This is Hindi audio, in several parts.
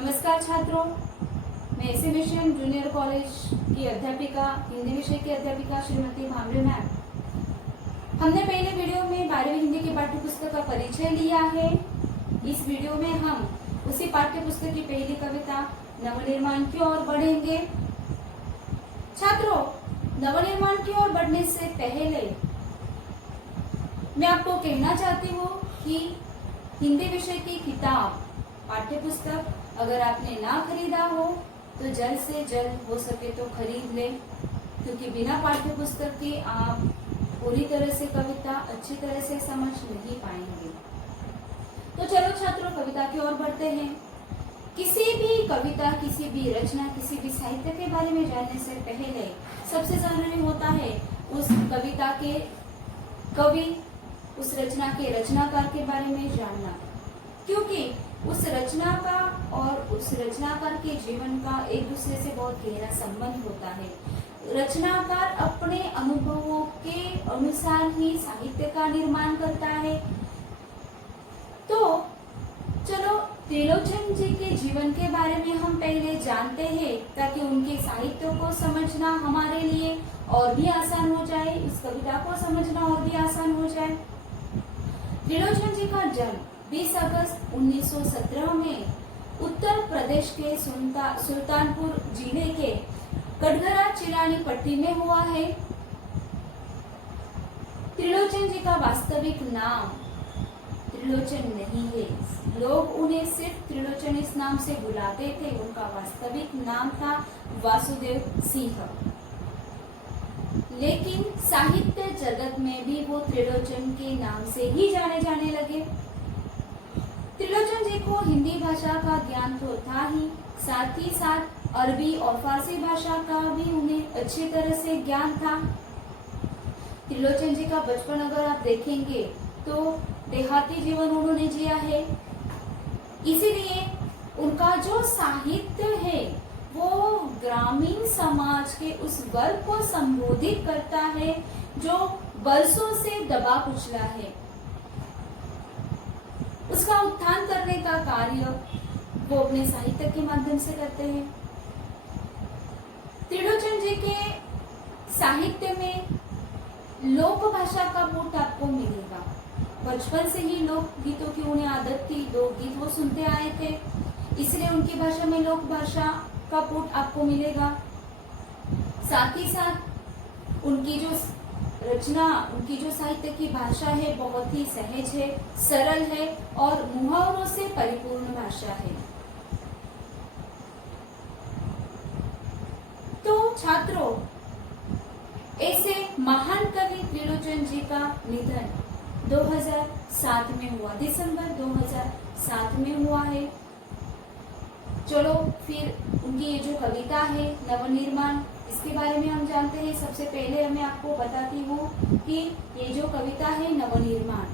नमस्कार छात्रों, मैं एसए मिशन जूनियर कॉलेज की अध्यापिका, हिंदी विषय की अध्यापिका श्रीमती भामरे मैम। हमने पहले वीडियो में 12वीं हिंदी की पाठ्य पुस्तक का परिचय लिया है। इस वीडियो में हम उसी पाठ्य पुस्तक की पहली कविता नवनिर्माण की ओर बढ़ेंगे। छात्रों, नवनिर्माण की ओर बढ़ने से पहले मैं आपको कहना चाहती हूँ कि हिंदी विषय की किताब पाठ्य पुस्तक अगर आपने ना खरीदा हो तो जल्द से जल्द हो सके तो खरीद ले, क्योंकि बिना पाठ्य पुस्तक के आप पूरी तरह से कविता अच्छी तरह से समझ नहीं पाएंगे। तो चलो छात्रों, कविता की ओर बढ़ते हैं। किसी भी कविता, किसी भी रचना, किसी भी साहित्य के बारे में जानने से पहले सबसे जरूरी होता है उस कविता के कवि, उस रचना के रचनाकार के बारे में जानना, क्योंकि उस रचना का और उस रचनाकार के जीवन का एक दूसरे से बहुत गहरा संबंध होता है। रचनाकार अपने अनुभवों के अनुसार ही साहित्य का निर्माण करता है। तो चलो त्रिलोचन जी के जीवन के बारे में हम पहले जानते हैं, ताकि उनके साहित्य को समझना हमारे लिए और भी आसान हो जाए, इस कविता को समझना और भी आसान हो जाए। त्रिलोचन जी का जन्म 20 अगस्त 1917 में उत्तर प्रदेश के सुल्तानपुर जिले के कटघरा चिरानी पट्टी में हुआ है। त्रिलोचन जी का वास्तविक नाम त्रिलोचन नहीं है, लोग उन्हें सिर्फ त्रिलोचन इस नाम से बुलाते थे। उनका वास्तविक नाम था वासुदेव सिंह, लेकिन साहित्य जगत में भी वो त्रिलोचन के नाम से ही जाने जाने लगे। त्रिलोचन जी को हिंदी भाषा का ज्ञान तो था ही, साथ ही साथ अरबी और फारसी भाषा का भी उन्हें अच्छी तरह से ज्ञान था। त्रिलोचन जी का बचपन अगर आप देखेंगे तो देहाती जीवन उन्होंने जिया है, इसीलिए उनका जो साहित्य है वो ग्रामीण समाज के उस वर्ग को संबोधित करता है जो बरसों से दबा कुचला है। उसका उत्थान करने का कार्य वो अपने साहित्य के माध्यम से करते हैं। त्रिलोचन जी के साहित्य में लोक भाषा का पुट आपको मिलेगा। बचपन से ही लोक गीतों की उन्हें आदत थी, लोकगीत वो सुनते आए थे, इसलिए उनकी भाषा में लोक भाषा का पुट आपको मिलेगा। साथ ही साथ उनकी जो रचना, उनकी जो साहित्य की भाषा है बहुत ही सहज है, सरल है और मुहावरों से परिपूर्ण भाषा है। तो छात्रों, ऐसे महान कवि त्रिलोचन जी का निधन 2007 में हुआ, दिसंबर 2007 में हुआ है। चलो फिर उनकी ये जो कविता है नवनिर्माण, इसके बारे में हम जानते हैं। सबसे पहले मैं आपको बताती हूँ कि ये जो कविता है नवनिर्माण,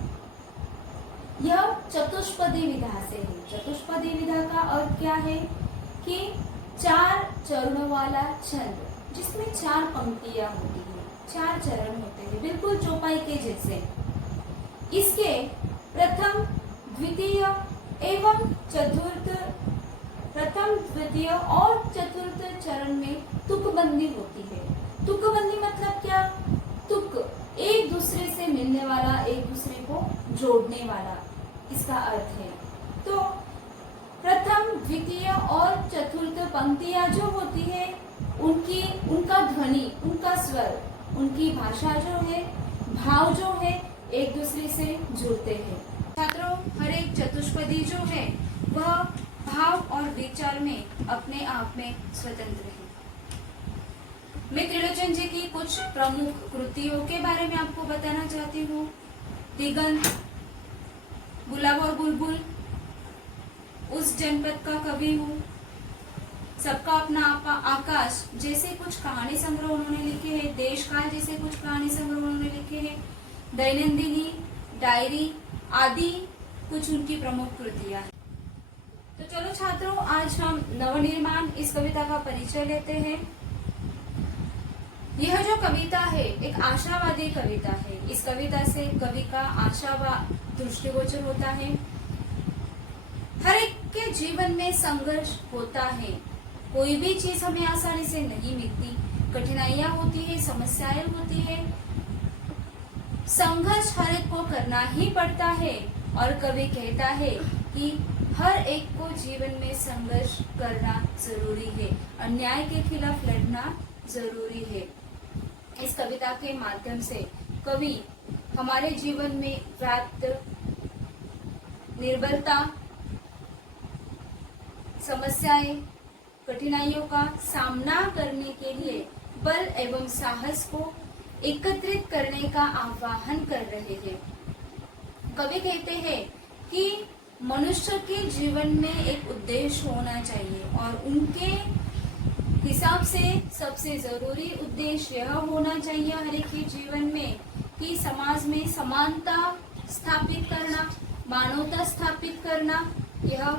यह चतुष्पदी विधा से है। चतुष्पदी विधा का अर्थ क्या है कि 4 चरणों वाला छंद, जिसमें 4 पंक्तियां होती है, 4 चरण होते हैं, बिल्कुल चौपाई के जैसे। इसके प्रथम, द्वितीय एवं चतुर्थ, प्रथम, द्वितीय और चतुर्थ चरण में तुकबंदी होती है। तुकबंदी मतलब क्या? तुक, एक दूसरे से मिलने वाला, एक दूसरे को जोड़ने वाला, इसका अर्थ है। तो प्रथम, द्वितीय और चतुर्थ पंक्तियां जो होती है उनका ध्वनि, उनका स्वर, उनकी भाषा जो है, भाव जो है, एक दूसरे से जुड़ते हैं। छात्रों, हर एक चतुष्पदी जो है वह भाव और विचार में अपने आप में स्वतंत्र है। मैं त्रिलोचन जी की कुछ प्रमुख कृतियों के बारे में आपको बताना चाहती हूँ। दिगंत, गुलाब और बुलबुल, उस जनपद का कवि हूँ, सबका अपना आकाश जैसे कुछ कहानी संग्रह उन्होंने लिखे हैं, देश काल जैसे कुछ कहानी संग्रह उन्होंने लिखे हैं, दैनंदिनी, डायरी आदि कुछ उनकी प्रमुख कृतियां हैं। तो चलो छात्रों, आज हम नवनिर्माण इस कविता का परिचय लेते हैं। यह जो कविता है एक आशावादी कविता है। इस कविता से कवि का आशावाद दृष्टिगोचर होता है। हर एक के जीवन में संघर्ष होता है। कोई भी चीज हमें आसानी से नहीं मिलती, कठिनाइयां होती है, समस्याएं होती है, संघर्ष हर एक को करना ही पड़ता है। और कवि कहता है कि हर एक को जीवन में संघर्ष करना जरूरी है, अन्याय के खिलाफ लड़ना जरूरी है। इस कविता के माध्यम से कवि हमारे जीवन में व्याप्त निर्बलता, समस्याएं, कठिनाइयों का सामना करने के लिए बल एवं साहस को एकत्रित करने का आह्वान कर रहे हैं। कवि कहते हैं कि मनुष्य के जीवन में एक उद्देश्य होना चाहिए और उनके हिसाब से सबसे जरूरी उद्देश्य यह होना चाहिए हर एक के जीवन में कि समाज में समानता स्थापित करना, मानवता स्थापित करना, यह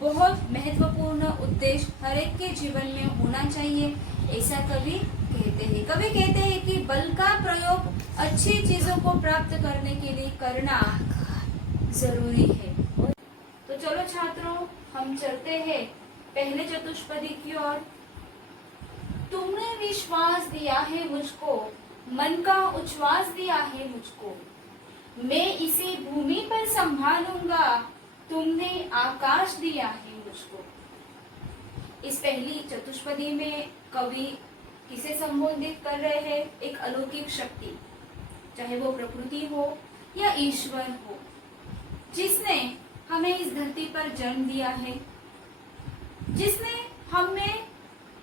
बहुत महत्वपूर्ण उद्देश्य हर एक के जीवन में होना चाहिए, ऐसा कवि कहते हैं। कवि कहते हैं कि बल का प्रयोग अच्छी चीजों को प्राप्त करने के लिए करना जरूरी है। तो चलो छात्रों, हम चलते हैं पहले चतुष्पदी की ओर। तुमने विश्वास दिया है मुझको, मन का उच्छ्वास दिया है मुझको, मैं इसे भूमि पर संभालूंगा, तुमने आकाश दिया है मुझको। इस पहली चतुष्पदी में कवि किसे संबोधित कर रहे हैं? एक अलौकिक शक्ति, चाहे वो प्रकृति हो या ईश्वर हो, जिसने हमें इस धरती पर जन्म दिया है, जिसने हमें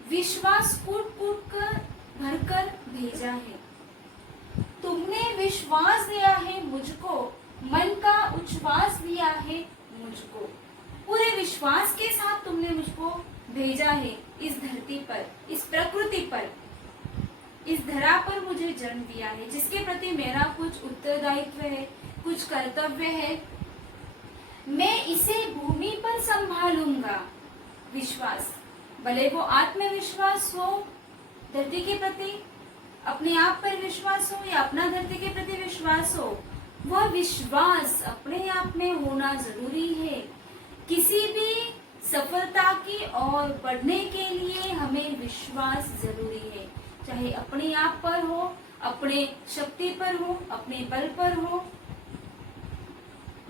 विश्वास कूट कूट कर भरकर भेजा है। तुमने विश्वास दिया है मुझको, मन का उच्छ्वास दिया है मुझको, पूरे विश्वास के साथ तुमने मुझको भेजा है इस धरती पर, इस प्रकृति पर, इस धरा पर मुझे जन्म दिया है, जिसके प्रति मेरा कुछ उत्तरदायित्व है, कुछ कर्तव्य है। मैं इसे भूमि पर संभालूंगा। विश्वास, भले वो आत्मविश्वास हो धरती के प्रति, अपने आप पर विश्वास हो या अपना धरती के प्रति विश्वास हो, वह विश्वास अपने आप में होना जरूरी है। किसी भी सफलता की ओर बढ़ने के लिए हमें विश्वास जरूरी है, चाहे अपने आप पर हो, अपने शक्ति पर हो, अपने बल पर हो।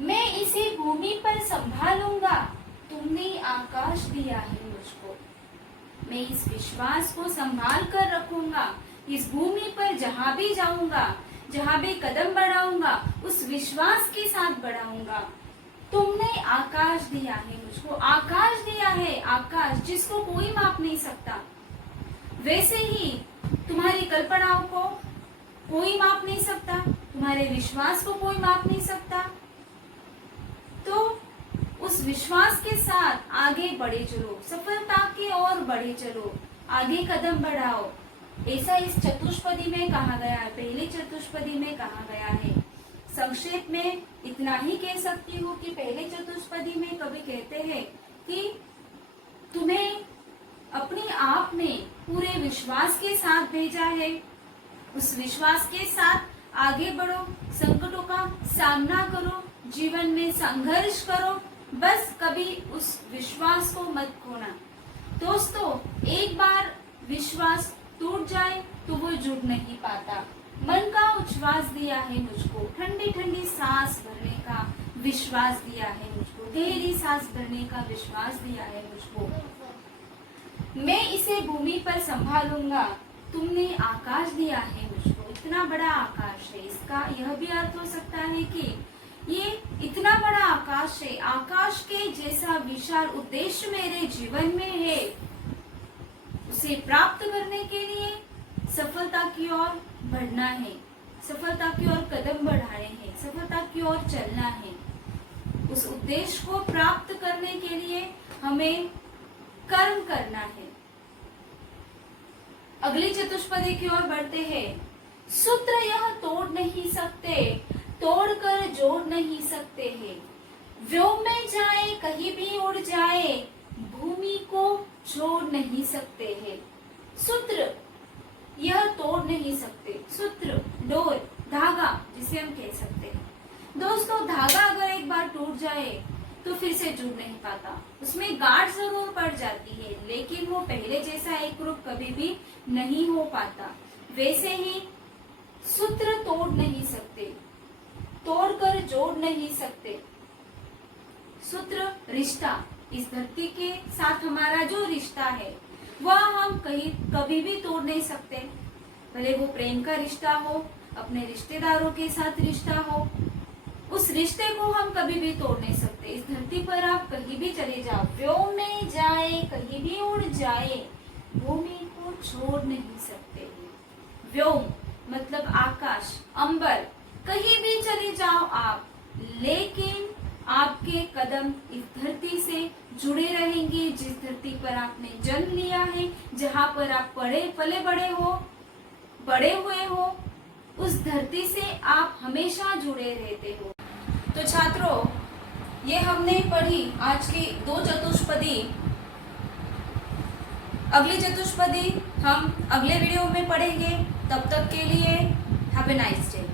मैं इसे भूमि पर संभालूंगा, तुमने आकाश दिया है मुझको। मैं इस विश्वास को संभाल कर रखूंगा, इस भूमि पर जहां भी जाऊंगा, जहां भी कदम बढ़ाऊंगा, उस विश्वास के साथ बढ़ाऊंगा। तुमने आकाश दिया है मुझको, आकाश दिया है, आकाश जिसको कोई माप नहीं सकता। वैसे ही तुम्हारी कल्पनाओं को कोई माप नहीं सकता, तुम्हारे विश्वास को कोई माप नहीं सकता। तो उस विश्वास के साथ आगे बढ़े चलो, सफलता की ओर बढ़े चलो, आगे कदम बढ़ाओ, ऐसा इस चतुष्पदी में कहा गया है, पहली चतुष्पदी में कहा गया है। संक्षेप में इतना ही कह सकती हूँ कि पहले चतुष्पदी में कवि कहते हैं कि तुम्हें अपने आप में पूरे विश्वास के साथ भेजा है, उस विश्वास के साथ आगे बढ़ो, संकटों का सामना करो, जीवन में संघर्ष करो, बस कभी उस विश्वास को मत खोना। दोस्तों, एक बार विश्वास टूट जाए तो वो जुड़ नहीं पाता। मन का उच्छ्वास दिया है मुझको, ठंडी ठंडी सांस भरने का विश्वास दिया है मुझको, गहरी सांस भरने का विश्वास दिया है मुझको। मैं इसे भूमि पर संभालूंगा, तुमने आकाश दिया है मुझको। इतना बड़ा आकाश है, इसका यह भी अर्थ हो सकता है कि ये इतना बड़ा आकाश है, आकाश के जैसा विशाल उद्देश्य मेरे जीवन में है, उसे प्राप्त करने के लिए सफलता की ओर बढ़ना है, सफलता की ओर कदम बढ़ाने हैं, सफलता की ओर चलना है। उस उद्देश्य को प्राप्त करने के लिए हमें कर्म करना है। अगली चतुष्पदी की ओर बढ़ते हैं। सूत्र यह तोड़ नहीं सकते, तोड़कर जोड़ नहीं सकते हैं। व्योम में जाए, कहीं भी उड़ जाए, भूमि को छोड़ नहीं सकते हैं। सूत्र यह तोड़ नहीं सकते। सूत्र, डोर, धागा जिसे हम कह सकते हैं। दोस्तों, धागा अगर एक बार टूट जाए तो फिर से जुड़ नहीं पाता, उसमें गांठ जरूर पड़ जाती है, लेकिन वो पहले जैसा एक रूप कभी भी नहीं हो पाता। वैसे ही सूत्र तोड़ नहीं सकते, तोड़कर जोड़ नहीं सकते। सूत्र रिश्ता, इस धरती के साथ हमारा जो रिश्ता है वह हम कभी भी तोड़ नहीं सकते। भले वो प्रेम का रिश्ता हो, अपने रिश्तेदारों के साथ रिश्ता हो, उस रिश्ते को हम कभी भी तोड़ नहीं सकते। इस धरती पर आप कहीं भी चले जाओ, व्योम में जाए, कहीं भी उड़ जाए, भूमि को छोड़ नहीं सकते। व्योम मतलब आकाश, अंबर, कहीं भी चले जाओ आप, लेकिन आपके कदम इस धरती से जुड़े रहेंगे। जिस धरती पर आपने जन्म लिया है, जहाँ पर आप पले बड़े हुए हो, उस धरती से आप हमेशा जुड़े रहते हो। तो छात्रों, ये हमने पढ़ी आज की 2 चतुष्पदी। अगली चतुष्पदी हम अगले वीडियो में पढ़ेंगे। तब तक के लिए हैव ए नाइस डे।